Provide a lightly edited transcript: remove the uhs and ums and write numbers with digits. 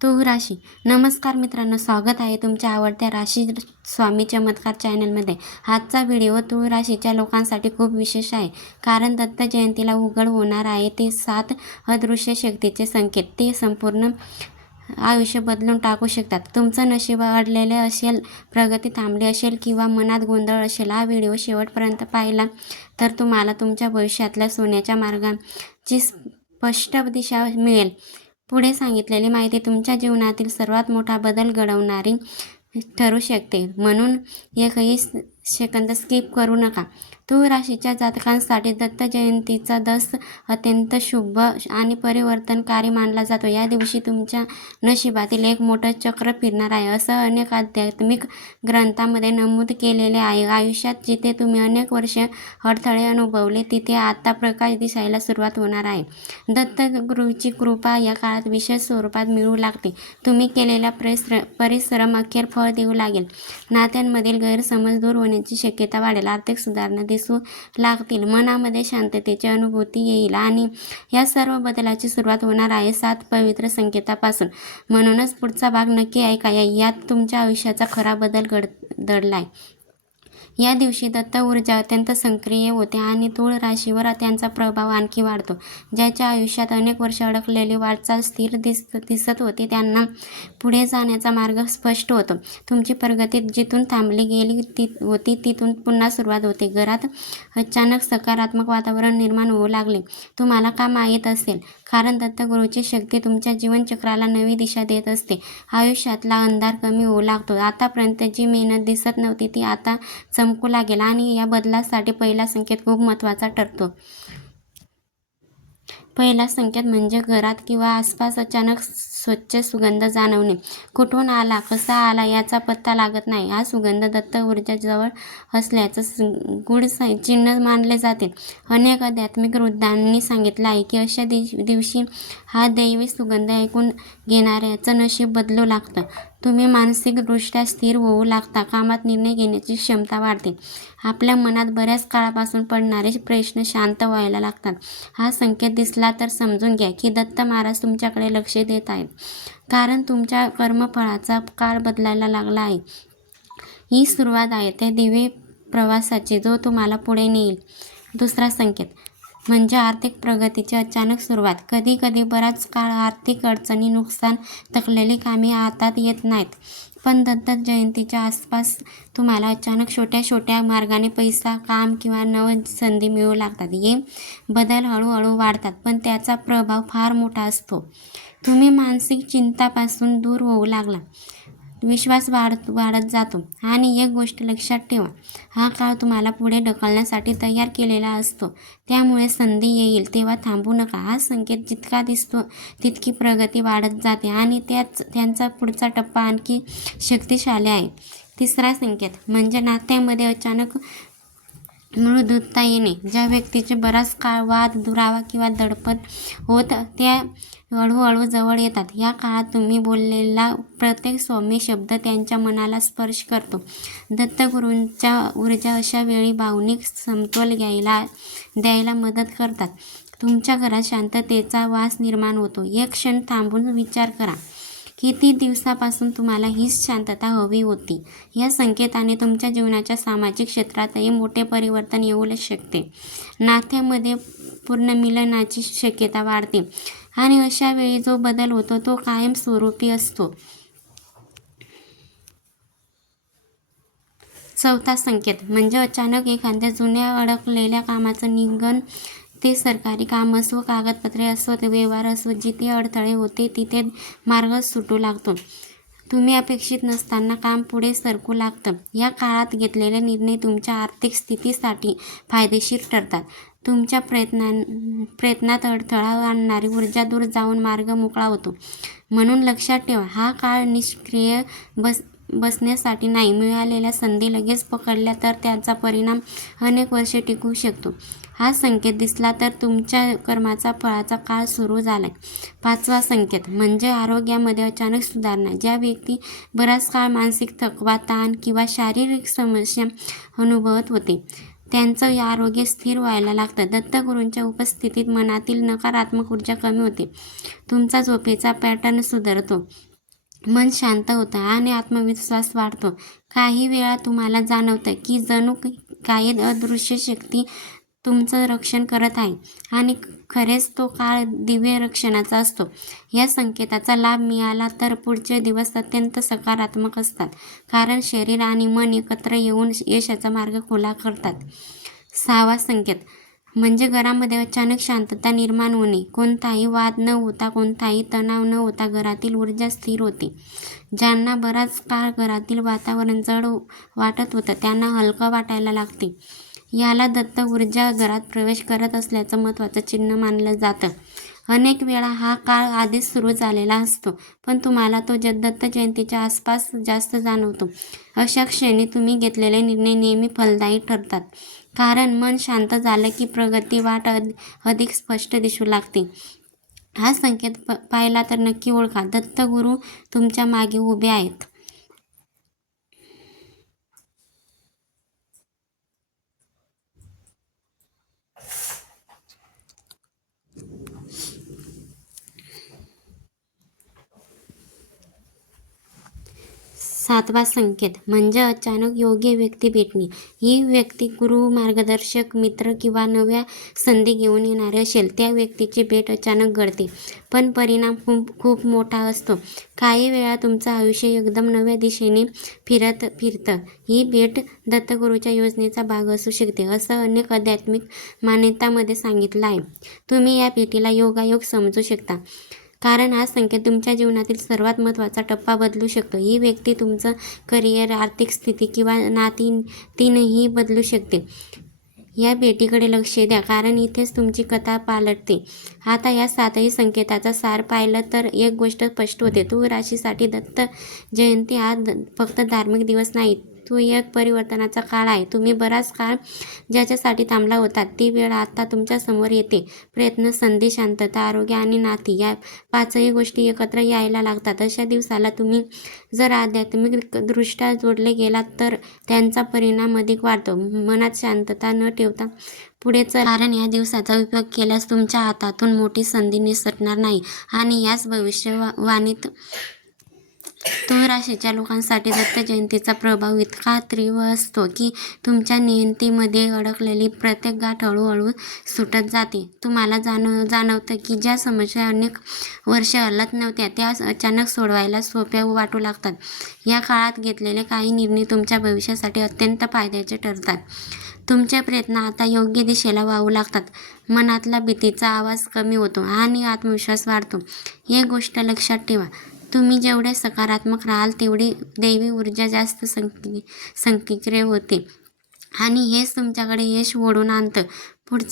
तुळ राशी. नमस्कार मित्रांनो, स्वागत आहे तुमच्या आवडत्या राशी स्वामी चमत्कार चॅनलमध्ये. आजचा व्हिडिओ तुळ राशीच्या लोकांसाठी खूप विशेष आहे, कारण दत्त जयंतीला उघड होणार आहे ते 7 अदृश्य शक्तीचे संकेत. ते संपूर्ण आयुष्य बदलून टाकू शकतात. तुमचं नशीब अडलेले असेल, प्रगती थांबली असेल किंवा मनात गोंधळ असेल, हा व्हिडिओ शेवटपर्यंत पाहिला तर तुम्हाला तुमच्या भविष्यातल्या सोन्याच्या मार्गाची स्पष्ट दिशा मिळेल. पुढे सांगितलेली माहिती तुमच्या जीवनातील सर्वात मोठा बदल घडवणारी ठरू शकते, म्हणून एकही सेकंद स्किप करू नका. तुळ राशीच्या जातकांसाठी दत्त जयंतीचा दिवस अत्यंत शुभ आणि परिवर्तनकारी मानला जातो. या दिवशी तुमच्या नशिबातील एक मोठं चक्र फिरणार आहे, असं अनेक आध्यात्मिक ग्रंथांमध्ये नमूद केलेले आहे. आयुष्यात जिथे तुम्ही अनेक वर्षे अडथळे अनुभवले, तिथे आता प्रकाश दिसायला सुरुवात होणार आहे. दत्तगुरूंची कृपा या काळात विशेष स्वरूपात मिळू लागते. तुम्ही केलेला परिश्रम अखेर फळ देऊ लागेल. नात्यांमधील गैरसमज दूर होण्याची शक्यता वाढेल. आर्थिक सुधारणा दिसू लागतील. मनामध्ये शांततेची अनुभूती येईल आणि या सर्व बदलाची सुरुवात होणार आहे 7 पवित्र संकेतापासून. म्हणूनच पुढचा भाग नक्की ऐका. यात तुमच्या आयुष्याचा खरा बदल दडलाय. या दिवशी दत्त ऊर्जा अत्यंत सक्रिय होते आणि तुळ राशीवर त्यांचा प्रभाव आणखी वाढतो. ज्याच्या आयुष्यात अनेक वर्ष अडकलेली वाटचाल स्थिर दिसत होती, त्यांना पुढे जाण्याचा मार्ग स्पष्ट होतो. तुमची प्रगती जिथून थांबली गेली होती तिथून पुन्हा सुरुवात होते. घरात अचानक सकारात्मक वातावरण निर्माण होऊ लागले. तुम्हाला का माहीत असेल, कारण दत्तगुरूची शक्ती तुमच्या जीवनचक्राला नवी दिशा देत असते. आयुष्यातला अंधार कमी होऊ लागतो. आतापर्यंत जी मेहनत दिसत नव्हती ती आता चमकू लागेल आणि या बदलासाठी पहिला संकेत खूप महत्त्वाचा ठरतो. पहिला संकेत म्हणजे घरात किंवा आसपास अचानक स्वच्छ सुगंध जाणवणे. कुठून आला, कसा आला याचा पत्ता लागत नाही. हा सुगंध दत्त ऊर्जा जवळ असल्याचं गूढ चिन्ह मानले जाते. अनेक आध्यात्मिक वृद्धांनी सांगितलं आहे की अशा दिवशी हा दैवी सुगंध ऐकून घेणाऱ्याचं नशीब बदलू लागतं. तुम्ही मानसिकदृष्ट्या स्थिर होऊ लागता. कामात निर्णय घेण्याची क्षमता वाढते. आपल्या मनात बऱ्याच काळापासून पडणारे प्रश्न शांत व्हायला लागतात. हा संकेत दिसला तर समजून घ्या की दत्त महाराज तुमच्याकडे लक्ष देत आहेत, कारण तुमच्या कर्मफळाचा काळ बदलायला लागला आहे. ही सुरुवात आहे त्या दिव्य प्रवासाची, जो तुम्हाला पुढे नेईल. दुसरा संकेत म्हणजे आर्थिक प्रगतीची अचानक सुरुवात. कधी कधी बराच काळ आर्थिक अडचणी, नुकसान, थकलेली कामे हातात येत नाहीत, पण दत्त जयंतीच्या आसपास तुम्हाला अचानक छोट्या छोट्या मार्गाने पैसा, काम किंवा नव संधी मिळू लागतात. हे बदल हळूहळू वाढतात, पण त्याचा प्रभाव फार मोठा असतो. तुम्ही मानसिक चिंतापासून दूर होऊ लागला. विश्वास वाढत जातो. आणि एक गोष्ट लक्षात ठेवा, हा काळ तुम्हाला पुढे ढकलण्यासाठी तयार केलेला असतो. त्यामुळे संधी येईल तेव्हा थांबू नका. हा संकेत जितका दिसतो तितकी प्रगती वाढत जाते आणि त्यांचा पुढचा टप्पा आणखी शक्तिशाली आहे. तिसरा संकेत म्हणजे नात्यामध्ये अचानक मृदुता येणे. ज्या व्यक्तीचे बराच काळ वाद, दुरावा किंवा दडपण होत, त्या हळूहळू जवळ येतात. या काळात तुम्ही बोललेला प्रत्येक सौम्य शब्द त्यांच्या मनाला स्पर्श करतो. दत्तगुरूंच्या ऊर्जा अशा वेळी भावनिक समतोल द्यायला मदत करतात. तुमच्या घरात शांततेचा वास निर्माण होतो. एक क्षण थांबून विचार करा, किती दिवसापासून तुम्हाला हीच शांतता हवी होती. या संकेताने तुमच्या जीवनाच्या सामाजिक क्षेत्रातही मोठे परिवर्तन येऊ शकते. नात्यामध्ये पुनर्मिलनाची शक्यता वाढते आणि अशा वेळी जो बदल होतो तो कायमस्वरूपी असतो. चौथा संकेत म्हणजे अचानक एखाद्या जुन्या अडकलेल्या कामाचं निघन. ते सरकारी काम असो, कागदपत्रे असोत, व्यवहार असो, जिथे अडथळे होते तिथे मार्ग सुटू लागतो. तुम्ही अपेक्षित नसताना काम पुढे सरकू लागतं. या काळात घेतलेले निर्णय तुमच्या आर्थिक स्थितीसाठी फायदेशीर ठरतात. तुमच्या प्रयत्नात अडथळा आणणारी ऊर्जा दूर जाऊन मार्ग मोकळा होतो. म्हणून लक्षात ठेवा, हा काळ निष्क्रिय बसण्यासाठी नाही. मिळालेल्या संधी लगेच पकडल्या तर त्याचा परिणाम अनेक वर्षे टिकू शकतो. हा संकेत दिसला तर तुमच्या कर्माचा फळाचा काळ सुरू झालाय. पाचवा संकेत म्हणजे आरोग्यामध्ये अचानक सुधारणा. ज्या व्यक्ती बराच काळ मानसिक थकवा, ताण किंवा शारीरिक समस्या अनुभवत होते, त्यांचं आरोग्य स्थिर व्हायला लागतं. दत्तगुरूंच्या उपस्थितीत मनातील नकारात्मक ऊर्जा कमी होते. तुमचा झोपेचा पॅटर्न सुधारतो. मन शांत होतं आणि आत्मविश्वास वाढतो. काही वेळा तुम्हाला जाणवतं की जणू काही अदृश्य शक्ती तुमचं रक्षण करत आहे आणि खरेच तो काळ दिव्य रक्षणाचा असतो. या संकेताचा लाभ मिळाला तर पुढचे दिवस अत्यंत सकारात्मक असतात, कारण शरीर आणि मन एकत्र येऊन यशाचा मार्ग खुला करतात. 6वा संकेत म्हणजे घरामध्ये अचानक शांतता निर्माण होणे. कोणताही वाद न होता, कोणताही तणाव न होता घरातील ऊर्जा स्थिर होते. ज्यांना बराच काळ घरातील वातावरण जड वाटत होतं त्यांना हलकं वाटायला लागते. याला दत्त ऊर्जा घरात प्रवेश करत असल्याचं महत्त्वाचं चिन्ह मानलं जातं. अनेक वेळा हा काळ आधीच सुरू झालेला असतो, पण तुम्हाला तो दत्त जयंतीच्या आसपास जास्त जाणवतो. अशा क्षणी तुम्ही घेतलेले निर्णय नेहमी फलदायी ठरतात, कारण मन शांत झालं की प्रगती वाट अधिक स्पष्ट दिसू लागते. हा संकेत पाहिला तर नक्की ओळखा, दत्तगुरू तुमच्या मागे उभे आहेत. 7वा संकेत म्हणजे अचानक योग्य व्यक्ती भेटणे. ही व्यक्ती गुरु, मार्गदर्शक, मित्र किंवा नव्या संधी घेऊन येणारी असेल. त्या व्यक्तीची भेट अचानक घडते, पण परिणाम खूप मोठा असतो. काही वेळा तुमचं आयुष्य एकदम नव्या दिशेने फिरतं. ही भेट दत्तगुरूच्या योजनेचा भाग असू शकते, असं अनेक आध्यात्मिक मान्यतांमध्ये सांगितलं आहे. तुम्ही या भेटीला योगायोग समजू शकता, कारण हा संकेत तुमच्या जीवनातील सर्वात महत्त्वाचा टप्पा बदलू शकतो. ही व्यक्ती तुमचं करिअर, आर्थिक स्थिती किंवा नाती तीनही बदलू शकते. या भेटीकडे लक्ष द्या, कारण इथेच तुमची कथा पालटते. आता या 7ही संकेताचा सार पाहिलं तर एक गोष्ट स्पष्ट होते. तुळ राशीसाठी दत्त जयंती हा फक्त धार्मिक दिवस नाही, तो एक परिवर्तनाचा काळ आहे. तुम्ही बराच काळ ज्याच्यासाठी थांबला होता ती वेळ आता तुमच्या समोर येते. प्रयत्न, संधी, शांतता, आरोग्य आणि नाती या 5ही गोष्टी एकत्र यायला लागतात. अशा दिवसाला तुम्ही जर आध्यात्मिकदृष्ट्या जोडले गेलात तर त्यांचा परिणाम अधिक वाढतो. मनात शांतता न ठेवता पुढे चला, कारण या दिवसाचा उपयोग केल्यास तुमच्या हातातून मोठी संधी निसटणार नाही. आणि याच भविष्यवाणीत तुळ राशीच्या लोकांसाठी दत्त जयंतीचा प्रभाव इतका तीव्र असतो की तुमच्या नियतीमध्ये अडकलेली प्रत्येक गाठ हळूहळू सुटत जाते. तुम्हाला जाणवतं की ज्या समस्या अनेक वर्षे हलत नव्हत्या त्या अचानक सोडवायला सोप्या वाटू लागतात. या काळात घेतलेले काही निर्णय तुमच्या भविष्यासाठी अत्यंत फायद्याचे ठरतात. तुमचे प्रयत्न आता योग्य दिशेला वाहू लागतात. मनातला भीतीचा आवाज कमी होतो आणि आत्मविश्वास वाढतो. एक गोष्ट लक्षात ठेवा, तुम्ही जेवढे सकारात्मक राहाल तेवढी दैवी ऊर्जा जास्त सक्रिय होते आणि हेच तुमच्याकडे यश ओढून आणतं. पुढचं